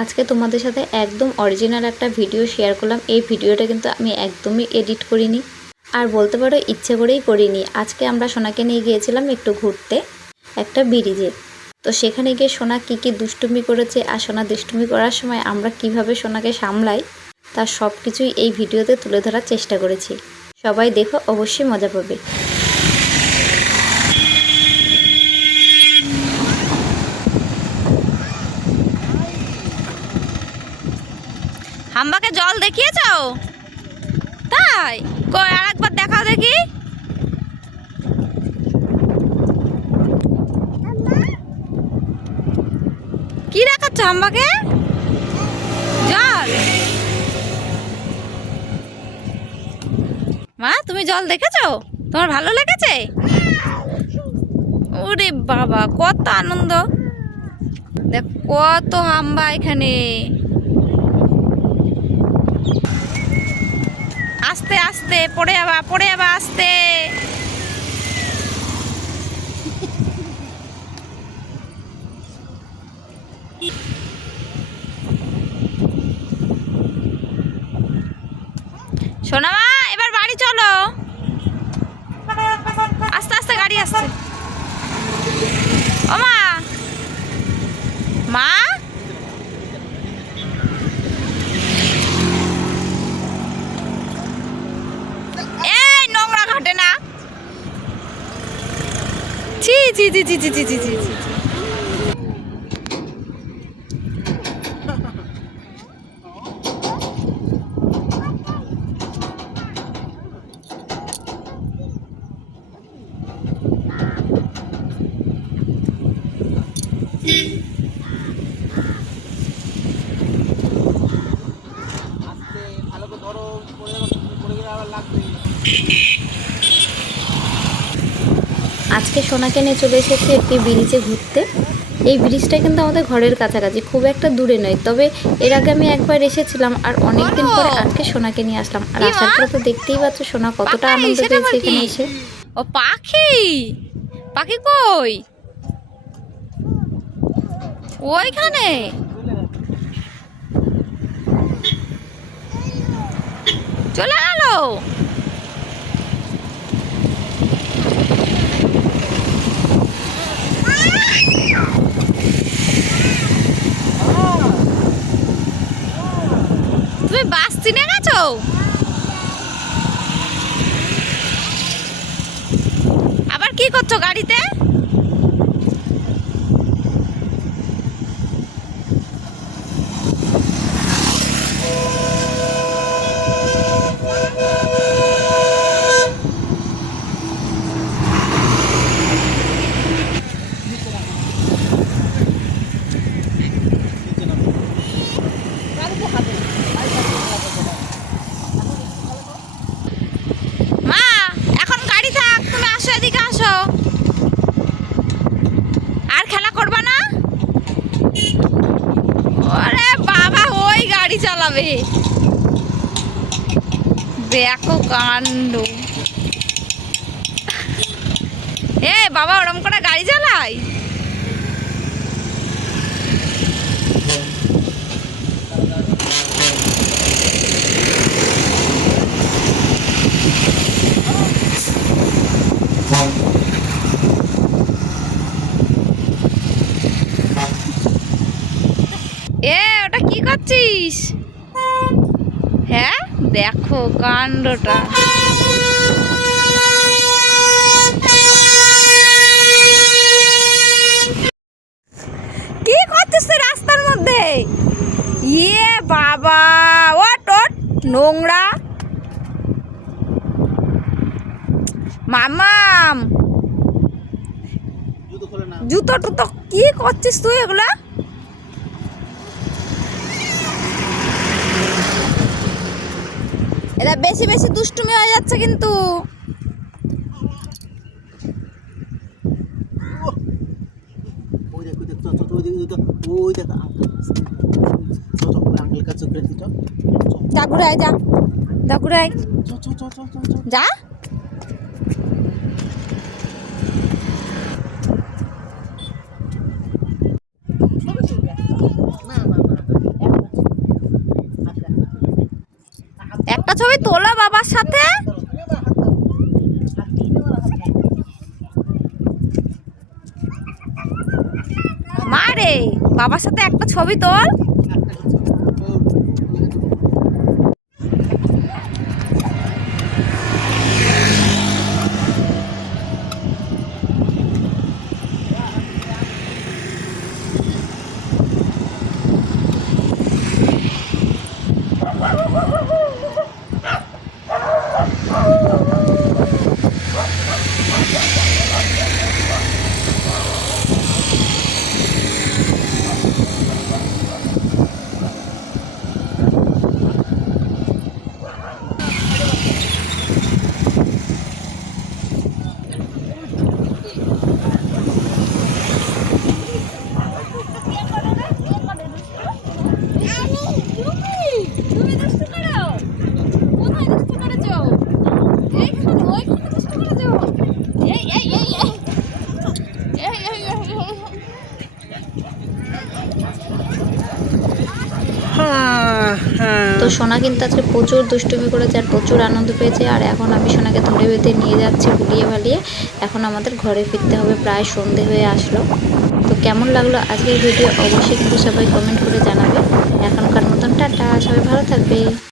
আজকে তোমাদের সাথে একদম অরিজিনাল একটা ভিডিও শেয়ার করলাম। এই ভিডিওটা কিন্তু আমি একদমই এডিট করিনি, আর বলতে পারো ইচ্ছে করেই করিনি। আজকে আমরা সোনাকে নিয়ে গিয়েছিলাম একটু ঘুরতে একটা ব্রিজে। তো সেখানে গিয়ে সোনা কী কী দুষ্টুমি করেছে, আর সোনা দুষ্টুমি করার সময় আমরা কিভাবে সোনাকে সামলাই, তার সব কিছুই এই ভিডিওতে তুলে ধরার চেষ্টা করেছি। সবাই দেখো, অবশ্যই মজা পাবে। হাম্বাকে জল দেখিয়েছো? তাই কই আরেকবার দেখাও দেখি। কি দেখাচ্ছ হাম্বাকে? জল? মা তুমি জল দেখেছো? তোমার ভালো লেগেছে? ওরে বাবা কত আনন্দ! দেখ কত হাম্বা এখানে। আস্তে আস্তে পড়ে যাবা আস্তে। সোনা মা এবার বাড়ি চলো। আস্তে আস্তে গাড়ি আসছে। ও মা, মা এই নোংরা ঘাটে না। ছি ছি ছি ছি ছি ছি ছি ছি। আজকে সোনাকে নিয়ে চলে এসেছি একটি ব্রিজে ঘুরতে। এই ব্রিজটা কিন্তু আমাদের ঘরের কাছাকাছি, খুব একটা দূরে নয়। তবে এর আগে আমি একবার এসেছিলাম, আর অনেকদিন পরে আজকে সোনাকে নিয়ে আসলাম। আর আসার পরে তো দেখতেই পাচ্ছ সোনা কতটা আনন্দ পেয়েছে এখানে এসে। ও পাখি, পাখি কই? ওইখানে চলে গেল। তুমি বাস চিনে গেছো? আবার কি করছো গাড়িতে? মা এখন গাড়ি থাক, তুমি আসো, এদিকে আসো। আর খেলা করবা না? ওরে বাবা ওই গাড়ি চালাবে, দেখো কাণ্ড। এ বাবা ওরম করে গাড়ি চালায়? এ ওটা কি করছিস? হ্যাঁ দেখো কাণ্ডটা। কি করছিস তুই রাস্তার মধ্যে? ইয়ে বাবা, ওট ওট নোংরা। মামাম জুতো টুতো কি করছিস তুই এগুলা? এটা বেশি বেশি দুষ্টুমি হয়ে যাচ্ছে কিন্তু। যা ঘুরে আয়, যা ঘুরে আয়, যা। একটা ছবি তোলো বাবার সাথে। মা রে, বাবার সাথে একটা ছবি তোল। তুমি দুষ্টু করো, কোথায় দুষ্টু করেছো? এইখানে, ওইখানে দুষ্টু করেছো। এই এই এই এই এই এই এই তো সোনা কিন্তু আজকে প্রচুর দুষ্টুমি করেছে আর প্রচুর আনন্দ পেয়েছে। আর এখন আমি সোনাকে ধরে বেঁধে নিয়ে যাচ্ছি ভুলিয়ে ভালিয়ে। এখন আমাদের ঘরে ফিরতে হবে, প্রায় সন্ধে হয়ে আসলো। তো কেমন লাগলো আজকের ভিডিও অবশ্যই কিন্তু সবাই কমেন্ট করে জানাবে। এখনকার মতন টাটা, সবাই ভালো থাকবে।